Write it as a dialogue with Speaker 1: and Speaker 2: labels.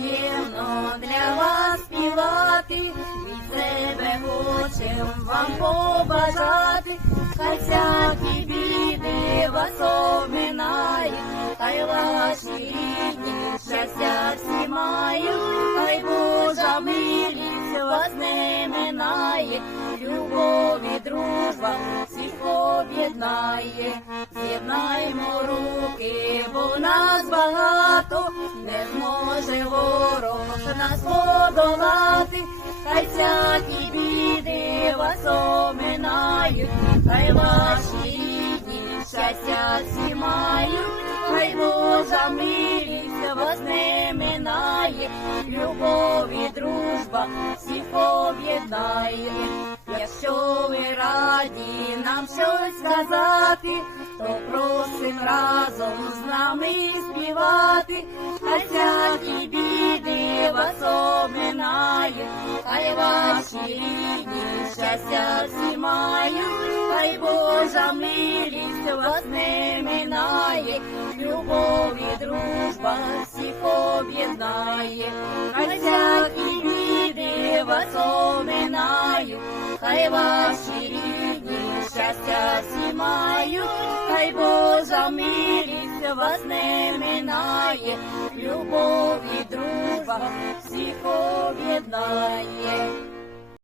Speaker 1: приємно для вас співати, від себе хочем вам побажати, хай всякі біди вас обминає, хай ваші рідні щастя всі хай Божа милість вас не минає, любов і дружба всіх об'єднає, з'єднаймо руки, бо нас багато. Не зможе нас подолати, хай всякі біди вас оминають, хай ваші рідні щастя всі мають, хай Божа милість вас не минає, любов і дружба всіх об'єднає. Якщо ви раді нам щось сказати, то просим разом з нами співати, хай всякі біди хай ваші рідні щастя всі мають, хай Божа милість вас не минає, любов і дружба всіх об'єднає, хай всякі біди вас оминають, хай ваші рідні щастя всі мають, хай Божа милість вас не минає, любов і дружба всіх об'єднає. Nine.